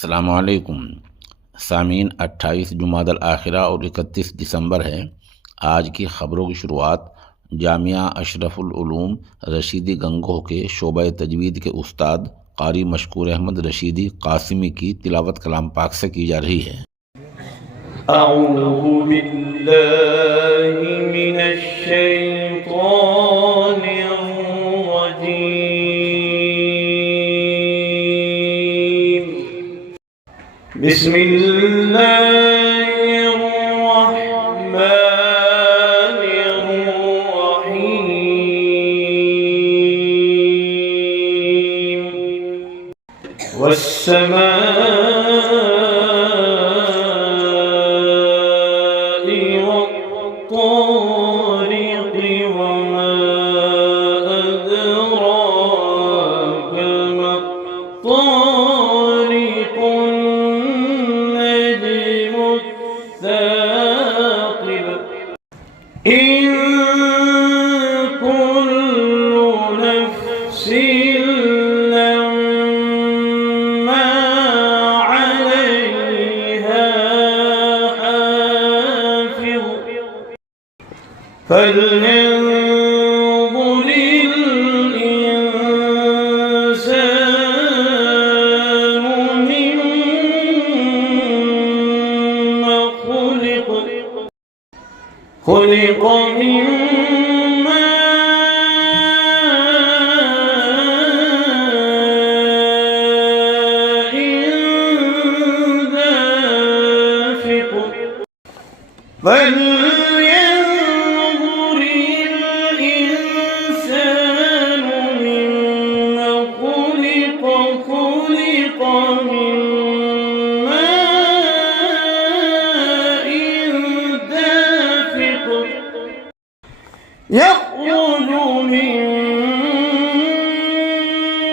अस्सलामुअलैकुम सामीन। 28 जुमादल आखिरा और 31 दिसंबर है। आज की ख़बरों की शुरुआत जामिया अशरफुल उलूम रशीदी गंगोह के शोबा तजवीद के उस्ताद कारी मशकूर अहमद रशीदी कासिमी की तिलावत कलाम पाक से की जा रही है। अऊज़ु बिल्लाहि मिनश शैतानिर रजीम। बिस्मिल्लाहिर रहमानिर रहीम। वस्समाइ वत्तारिक़ वमा अदराक मत्तारिक़ुन नज्मुत्साक़िब। इन कुल्लु नफ्सिन लम्मा अलैहा हाफ़िज़। فلينظر الإنسان مما خلق من ماء دافق. فلينظر الإنسان مما خلق من ماء دافق يخرج من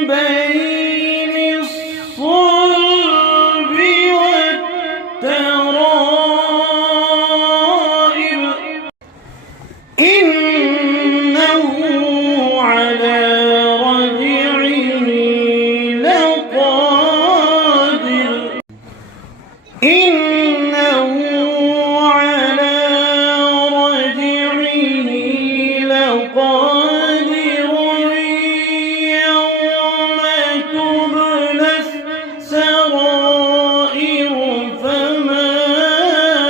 بين الصلب والترائب. إنه على رجعه لقادر. إنه على رجعه لقادر. يوم تبلى السرائر فما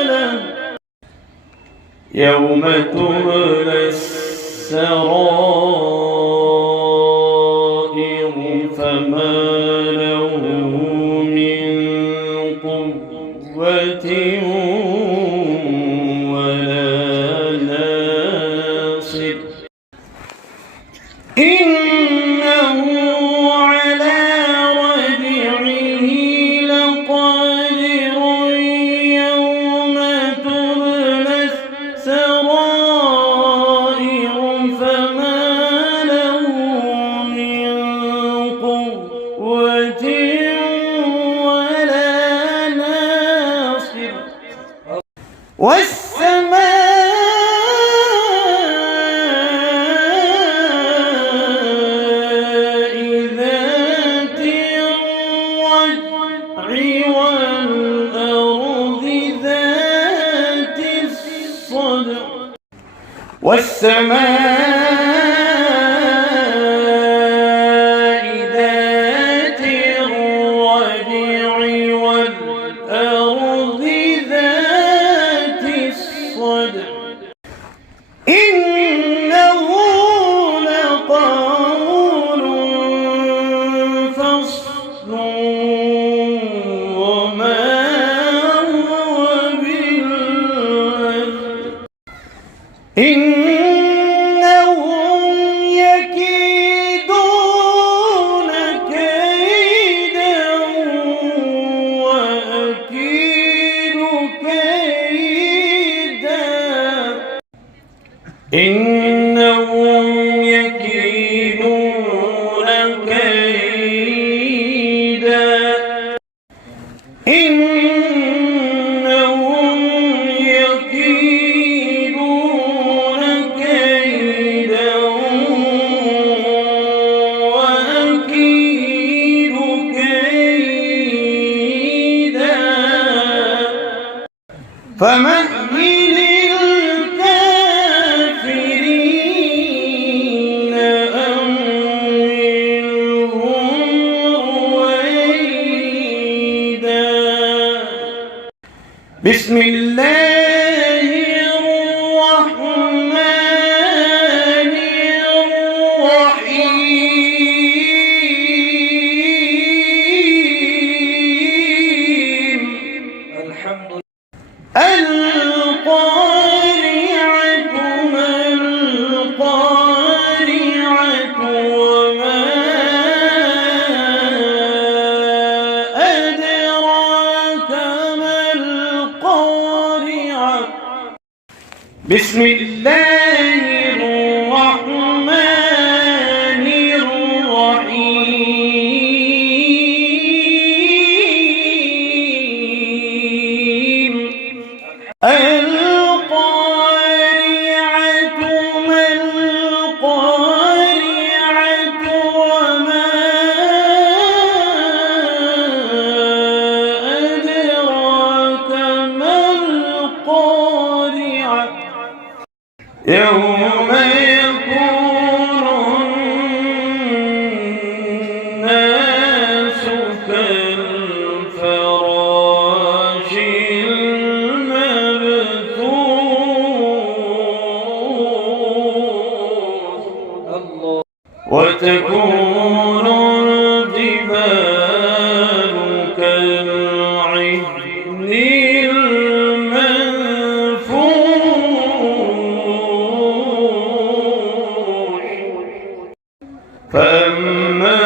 له يوم تبلى السرائر فما له من قوة ولا ناصر. إنه على رجعه لقادر. يوم تبلى السرائر فما له من قوة ولا ناصر. والسماء ذات الرجع والأرض ذات الصدع. والسماء ذات الرجع والأرض ذات الصدع. إنه لقول فصل وما هو بالهزل. إنهم يكيدون كيدا وأكيد كيدا. إنهم يكيدون كيدا. إنهم يكيدون كيدا وأكيد كيدا. فمهل الكافرين أمهلهم رويدا. بسم الله الرحمن الرحيم. الحمد لله. القارعة ما القارعة وما أدراك ما القارعة. بسم الله الرحمن الرحيم. القارعة ما القارعة وما أدراك ما القارعة. يوم يكون الناس كالفراش المبثوث. الله. وتكون الجبال كالعهن المنفوش. فأما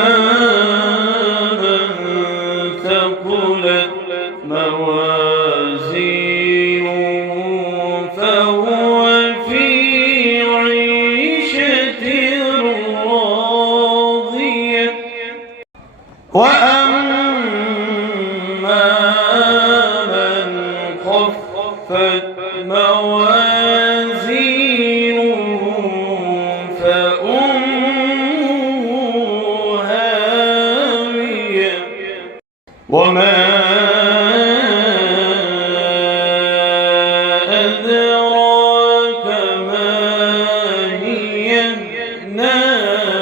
من ثقلت موازينه فهو في عيشة راضية. وأما من خفت موازينه فأمه هاوية. وما أدراك ما هي نار